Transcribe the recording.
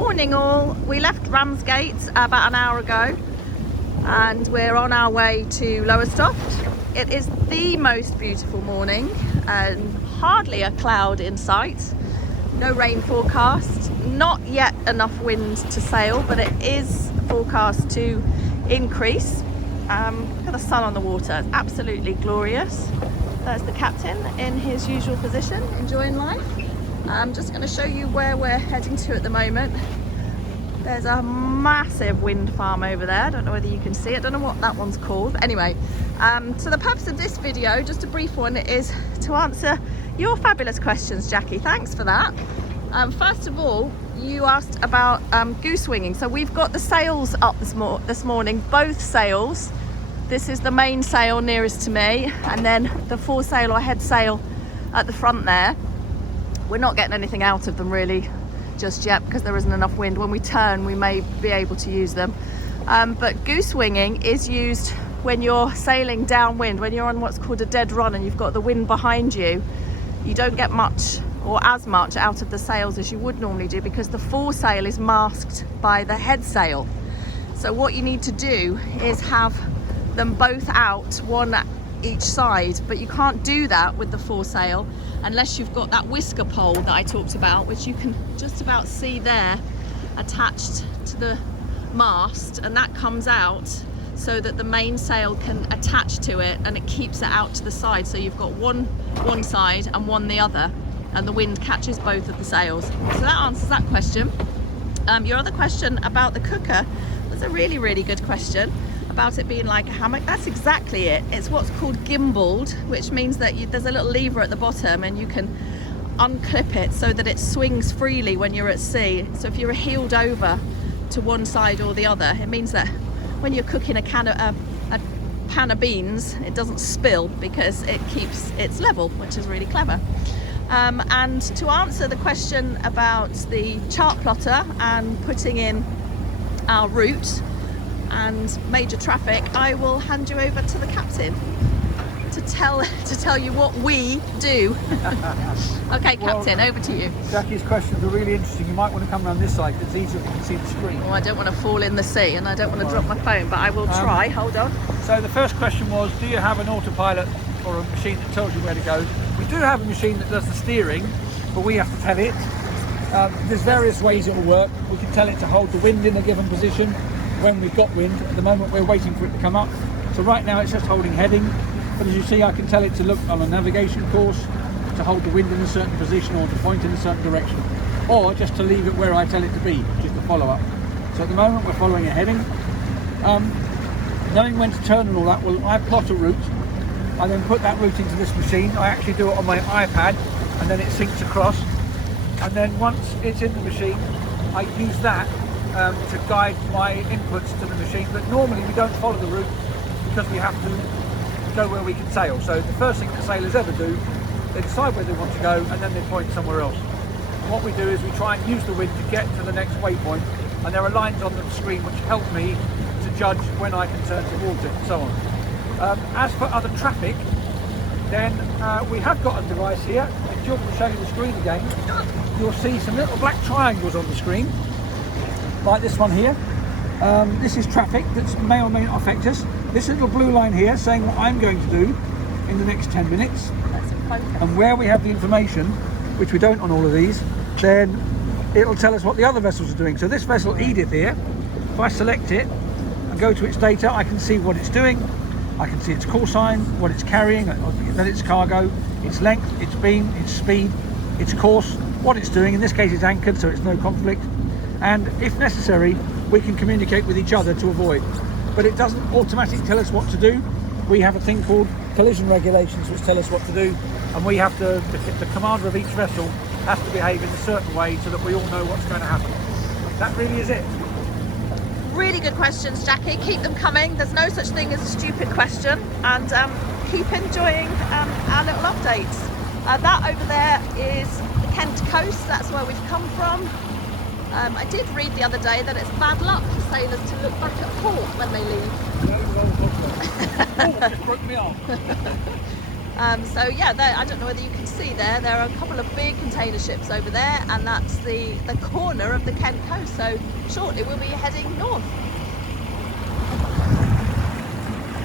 Morning all. We left Ramsgate about an hour ago and we're on our way to Lowestoft. It is the most beautiful morning and hardly a cloud in sight. No rain forecast, not yet enough wind to sail, but it is forecast to increase. Look at the sun on the water, it's absolutely glorious. There's the captain in his usual position, enjoying life. I'm just going to show you where we're heading to at the moment. There's a massive wind farm over there. I don't know whether you can see it. I don't know what that one's called. But anyway, so the purpose of this video, just a brief one, is to answer your fabulous questions, Jackie. Thanks for that. First of all, you asked about goose winging. So we've got the sails up this morning, both sails. This is the main sail nearest to me, and then the foresail or head sail at the front there. We're not getting anything out of them really just yet because there isn't enough wind. When we turn, we may be able to use them. But goose winging is used when you're sailing downwind, when you're on what's called a dead run and you've got the wind behind you. You don't get much or as much out of the sails as you would normally do because the foresail is masked by the head sail. So what you need to do is have them both out, one each side, but you can't do that with the foresail unless you've got that whisker pole that I talked about, which you can just about see there attached to the mast, and that comes out so that the mainsail can attach to it and it keeps it out to the side, so you've got one side and one the other, and the wind catches both of the sails. So that answers that question. Your other question about the cooker was a really good question about it being like a hammock. That's exactly it. It's what's called gimbaled, which means that there's a little lever at the bottom and you can unclip it so that it swings freely when you're at sea. So if you're heeled over to one side or the other, it means that when you're cooking a pan of beans, it doesn't spill because it keeps its level, which is really clever. And to answer the question about the chart plotter and putting in our route and major traffic, I will hand you over to the captain to tell you what we do. Okay, Captain, over to you. Jackie's questions are really interesting. You might want to come around this side, it's easier if you can see the screen. Well, I don't want to fall in the sea and I don't want to drop my phone, but I will try. Hold on. So the first question was, do you have an autopilot or a machine that tells you where to go? We do have a machine that does the steering, but we have to tell it. There's various ways it will work. We can tell it to hold the wind in a given position when we've got wind. At the moment we're waiting for it to come up, so right now it's just holding heading, but as you see I can tell it to look on a navigation course, to hold the wind in a certain position or to point in a certain direction, or just to leave it where I tell it to be, just to follow up. So at the moment we're following a heading. Knowing when to turn and all that, well, I plot a route, I then put that route into this machine. I actually do it on my iPad and then it syncs across, and then once it's in the machine I use that to guide my inputs to the machine. But normally we don't follow the route because we have to go where we can sail. So the first thing that sailors ever do, they decide where they want to go and then they point somewhere else. And what we do is we try and use the wind to get to the next waypoint, and there are lines on the screen which help me to judge when I can turn towards it and so on. As for other traffic, then we have got a device here, and Jill will show you the screen again. You'll see some little black triangles on the screen, like this one here. This is traffic that may or may not affect us. This little blue line here saying what I'm going to do in the next 10 minutes. And where we have the information, which we don't on all of these, then it'll tell us what the other vessels are doing. So this vessel Edith here, if I select it and go to its data, I can see what it's doing. I can see its call sign, what it's carrying, that it's cargo, its length, its beam, its speed, its course, what it's doing. In this case it's anchored, so it's no conflict. And if necessary, we can communicate with each other to avoid. But it doesn't automatically tell us what to do. We have a thing called collision regulations which tell us what to do, and we have to, the commander of each vessel has to behave in a certain way so that we all know what's going to happen. That really is it. Really good questions, Jackie. Keep them coming. There's no such thing as a stupid question, and keep enjoying our little updates. That over there is the Kent coast. That's where we've come from. I did read the other day that it's bad luck for sailors to look back at port when they leave. Oh, just broke me off. So yeah, I don't know whether you can see there are a couple of big container ships over there, and that's the corner of the Kent coast. So shortly we'll be heading north.